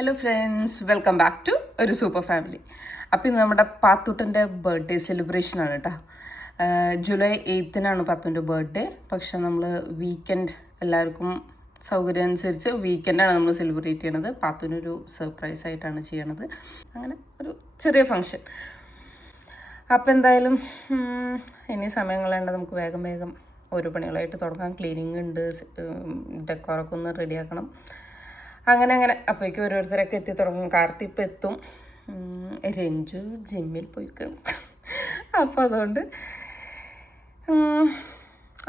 Hello friends, welcome back to ഒരു super family. അപ്പോൾ ഇന്ന് നമ്മുടെ പാത്തൂട്ടൻ്റെ ബർത്ത്ഡേ സെലിബ്രേഷനാണ് കേട്ടോ. ജൂലൈ 8-നാണ് പാത്തുൻ്റെ ബർത്ത്ഡേ. പക്ഷെ നമ്മൾ വീക്കെൻഡ് എല്ലാവർക്കും സൗകര്യം അനുസരിച്ച് വീക്കെൻഡാണ് നമ്മൾ സെലിബ്രേറ്റ് ചെയ്യണത്. പാത്തുവിനൊരു സർപ്രൈസ് ആയിട്ടാണ് ചെയ്യണത്. അങ്ങനെ ഒരു ചെറിയ ഫങ്ഷൻ. അപ്പോൾ എന്തായാലും ഇനി സമയം കളയേണ്ട, നമുക്ക് വേഗം വേഗം ഓരോ പണികളായിട്ട് തുടങ്ങാം. ക്ലീനിങ് ഉണ്ട്, ഡെക്കോറൊക്കെ ഒന്ന് റെഡിയാക്കണം. അങ്ങനെ അപ്പോഴേക്കും ഓരോരുത്തരൊക്കെ എത്തി തുടങ്ങും. കാർത്തി ഇപ്പം എത്തും. രഞ്ജു ജിമ്മിൽ പോയിക്കണം. അപ്പോൾ അതുകൊണ്ട്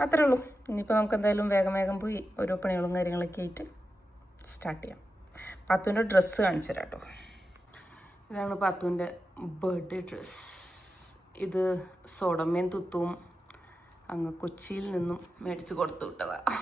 അത്രേ ഉള്ളൂ. ഇനിയിപ്പോൾ നമുക്ക് എന്തായാലും വേഗം വേഗം പോയി ഓരോ പണികളും കാര്യങ്ങളൊക്കെ ആയിട്ട് സ്റ്റാർട്ട് ചെയ്യാം. പാത്തുവിൻ്റെ ഡ്രസ്സ് കാണിച്ചു തരാം കേട്ടോ. ഇതാണ് പാത്തുവിൻ്റെ ബർത്ത്ഡേ ഡ്രസ്സ്. ഇത് സോഡമ്മയും തുത്തും അങ്ങ് കൊച്ചിയിൽ നിന്നും മേടിച്ച് കൊടുത്തു വിട്ടതാണ്.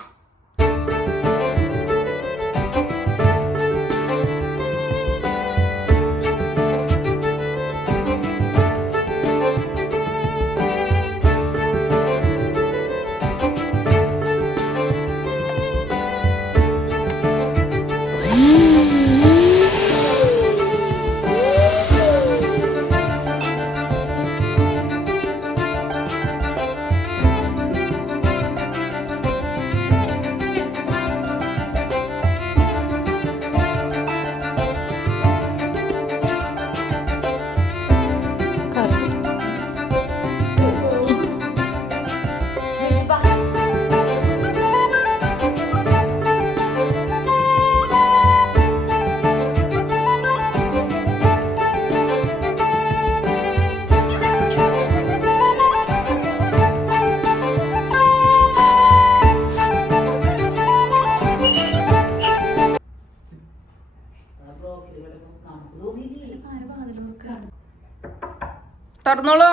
തുറന്നോളൂ.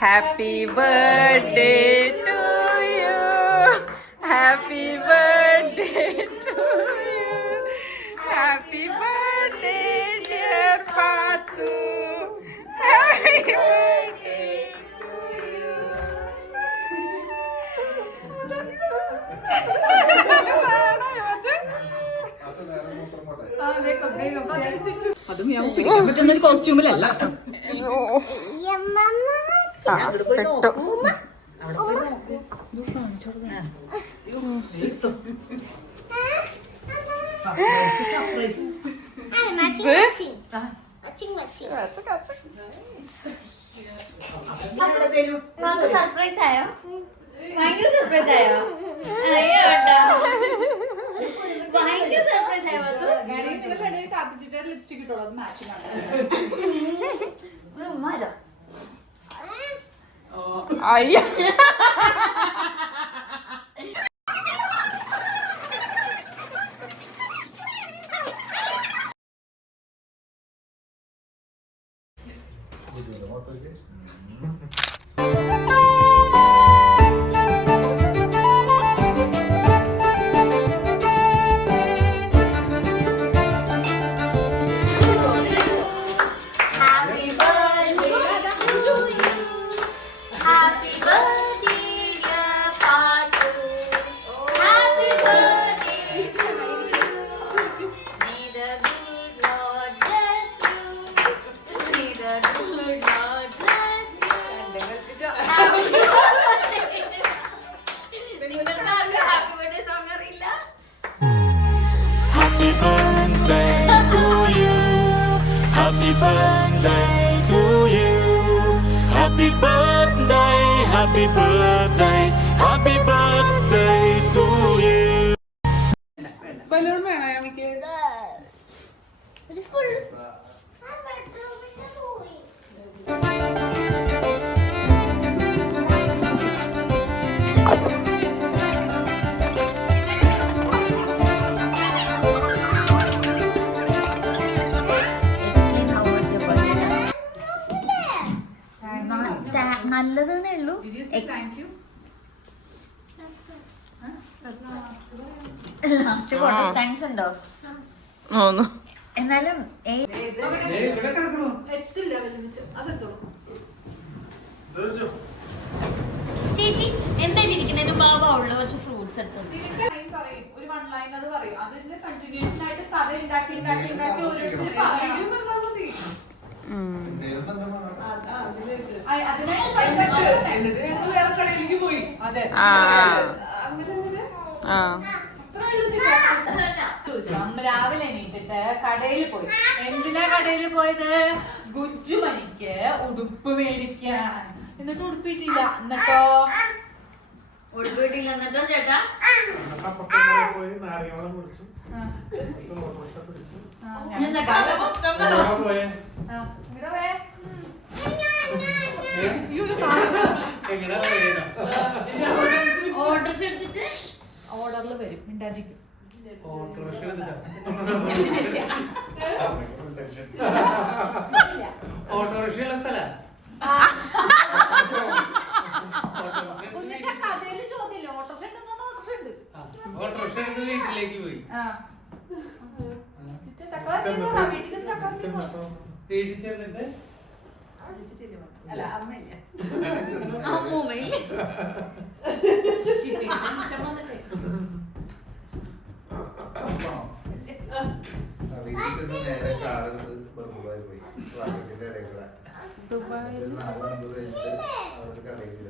Happy birthday to you, happy birthday to you, happy birthday dear Pathu, happy birthday to you. അതും ഞാൻ പിടിക്കാൻ പറ്റുന്ന ഒരു കോസ്റ്റ്യൂമിലല്ല. സർപ്രൈസ് ആയോ? ഭയങ്കര സർപ്രൈസ് ആയോ? ഭയങ്കര സർപ്രൈസ് ആയോ? ലിപ്സ്റ്റിക് ഇട്ടോളൂ, അത് മാച്ചിങ് ആണ്. ഒരു ഉമ്മാരോ? അയ്യ, Happy birthday to you. Happy birthday, happy birthday, happy birthday to you. Balloon വേണോ അമ്മയ്ക്ക്? നല്ലതെന്നേ ഉള്ളൂ. ലാസ്റ്റ് താങ്ക്സ് ഉണ്ടോ? എന്നാലും ചേച്ചി എന്തായാലും ഇരിക്കുന്നതിന് ബാബ ഉള്ള കുറച്ച് ഫ്രൂട്ട്സ് എടുത്തു. പറയും, ഒരു വൺ ലൈനർ പറയും, അതിന്റെ കണ്ടിന്യൂഷൻ ആയിട്ട് കഥ ഉണ്ടാക്കി ഓരോരുത്തർ പറയും. വേറെ കടയിലേക്ക് പോയി. അതെ, രാവിലെ എണീറ്റിട്ട് കടയിൽ പോയി. എന്തിനാ കടയിൽ പോയത്? ഗുജ്ജുമണിക്ക് ഉടുപ്പ് മേടിക്കാൻ. എന്നിട്ട് ഉടുപ്പിട്ടില്ല. എന്നിട്ടോ ഉടുപ്പിട്ടില്ല. എന്നിട്ടോ ചേട്ടാ ഓർഡർ എടുത്തിട്ട് ഓർഡറിൽ വരും, മിണ്ടാതിരിക്കും. ഓട്ടോറിക്ഷയുള്ള സ്ഥലം കഥയില് ചോദ്യമില്ല. ഓട്ടോറിക്ഷ ഉണ്ട്, വീട്ടിലേക്ക് പോയി വീട്ടിൽ ചെന്നിട്ട്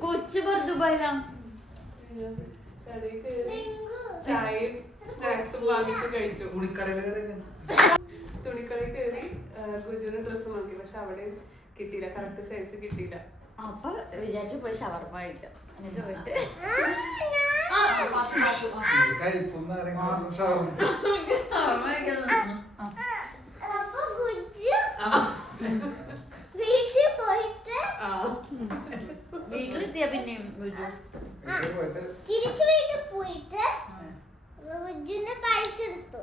കൊച്ചു ദുബായിലാണ്. ചായയും സ്നാക്സും വാങ്ങിച്ച് കഴിച്ചു. തുണിക്കടയിൽ കയറി ഗുജുവിന് ഡ്രസ്സ് നോക്കി, പക്ഷെ അവിടെ കിട്ടിയില്ല, കറക്റ്റ് സൈസ് കിട്ടിയില്ല. അപ്പൊ വിചാരിച്ചു പോയി ഷവർമ കഴിക്കാം. എന്നിട്ട് പോയിട്ട് ഷവർമ കഴിക്കാൻ വീട്ടിലെത്തിയാ പിന്നെ തിരിച്ചു വീട്ടിൽ പോയിട്ട് ഗുജുവിന്റെ പൈസ എടുത്തു.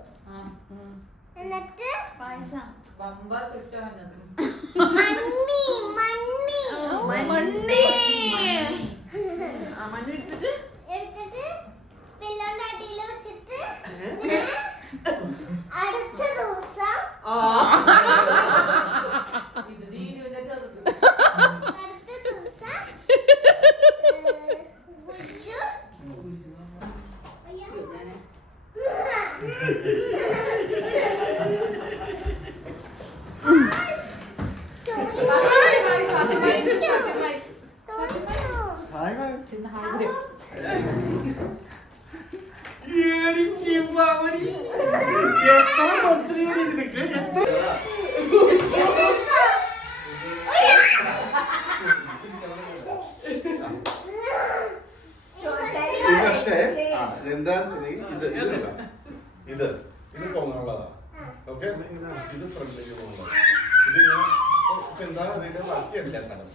എന്നിട്ട് പായസം എടുത്തിട്ട് പിള്ളേരുടെ അടിയിൽ വെച്ചിട്ട് അടുത്ത ദിവസം പക്ഷേ എന്താന്ന് വെച്ചിട്ടുണ്ടെങ്കിൽ ഇത് പോകുന്നുള്ളതാ. ഓക്കെ, ഇത് ഫ്രണ്ടിലേക്ക് പോകുന്നത്. ഇത് ഞാൻ എന്താ പറയുക, ബാക്കിയല്ല സ്ഥലം.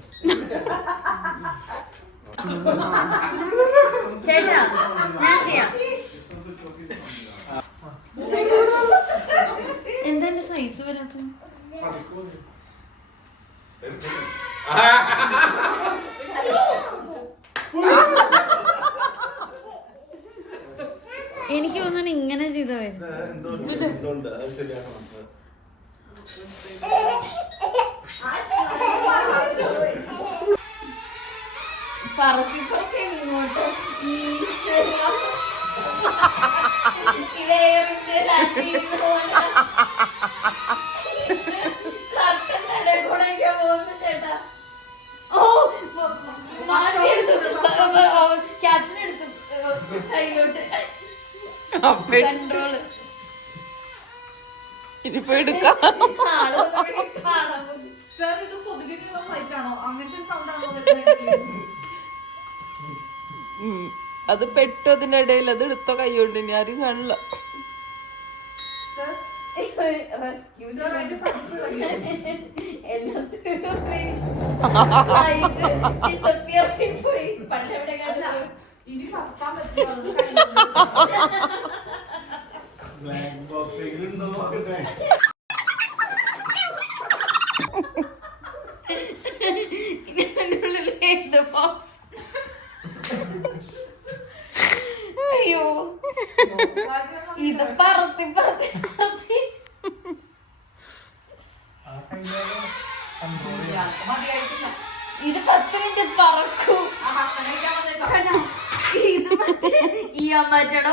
ചേട്ടാ ഞാൻ ചെയ്യാം. എന്താ എന്റെ സൈസ് വരാത്ത? എനിക്ക് തോന്നുന്നു ഇങ്ങനെ ചെയ്ത എന്തുകൊണ്ട് അത് ശരിയാക്കണം. പറക്കി പറക്കി ഇങ്ങോട്ട് ചേട്ടാ. ഓ മാറ്റിയെടുത്തു, ക്യാപ്റ്റൻ എടുത്തു കയ്യിലോട്ട്. കൺട്രോള് ഇനിയിപ്പോ എടുക്കാം. സാർ ഇത് കൊതുകിനുള്ള ഫ്ലൈറ്റാണോ? അങ്ങനത്തെ സൗണ്ട് ആണോ? അത് പെട്ടു അതിന്റെ ഇടയിൽ. അത് എടുത്തോ കൈകൊണ്ട്, ഇനി ആരും കാണില്ല. റെസ്ക്യൂ പോയി പണ്ടെവിടെ കണ്ടു. ഇനി പത്താൻ പറ്റില്ല. അയ്യോ ഇത് പറത്തി പറത്തി പറത്തി ഇത് 10 മിനിറ്റ് പറക്കും. ഇത് മറ്റേ ഈ അമ്മാച്ചയുടെ